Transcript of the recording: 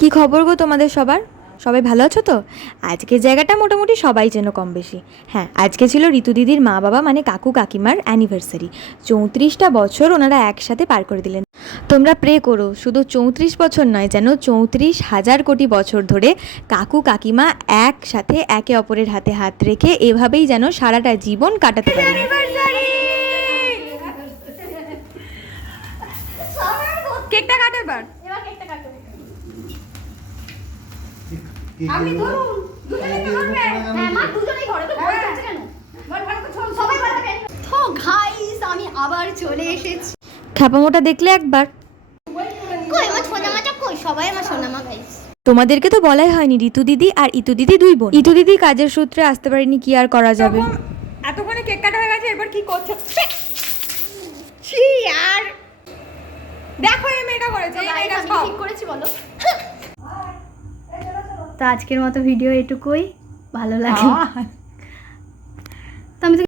কি খবর গো তোমাদের সবার? সবাই ভালো আছো তো? আজকের জায়গাটা মোটামুটি সবাই যেন কম বেশি। হ্যাঁ আজকে ছিল ঋতু দিদির মা বাবা মানে কাকু কাকিমার অ্যানিভার্সারি চৌত্রিশটা বছর ওনারা একসাথে পার করে দিলেন। তোমরা প্রে করো শুধু চৌত্রিশ বছর নয় যেন চৌত্রিশ হাজার কোটি বছর ধরে কাকু কাকিমা একসাথে একে অপরের হাতে হাত রেখে এভাবেই যেন সারাটা জীবন কাটাতে পারে। কেকটা কাটে এবার। আপনি ধরুন দুজনেই তো ধরবেন হ্যাঁ মা দুজনেই ধরে তো ভয় করছে কেন? ভয় ভয় করছে সবাই ভয় তো গাইস আমি আবার চলে এসেছি। খ্যাপামোটা দেখলে একবার? কই আমার সোনা মাটা কই? সবাই আমার সোনা মা গাইস তোমাদেরকে তো বলাই হয়নি ঋতু দিদি আর ইতু দিদি দুই বোন। ইতু দিদি কাজের সূত্রে আসতে পারেনি কি আর করা যাবে? এতক্ষণে কেক কাটা হয়ে গেছে এবার কি করছ? ছি! আর দেখো এই মেয়েটা করেছে এই মেয়েটা ঠিক করেছি বলো তো আজকের মতো ভিডিও এটুকুই। ভালো লাগে তো আমি তো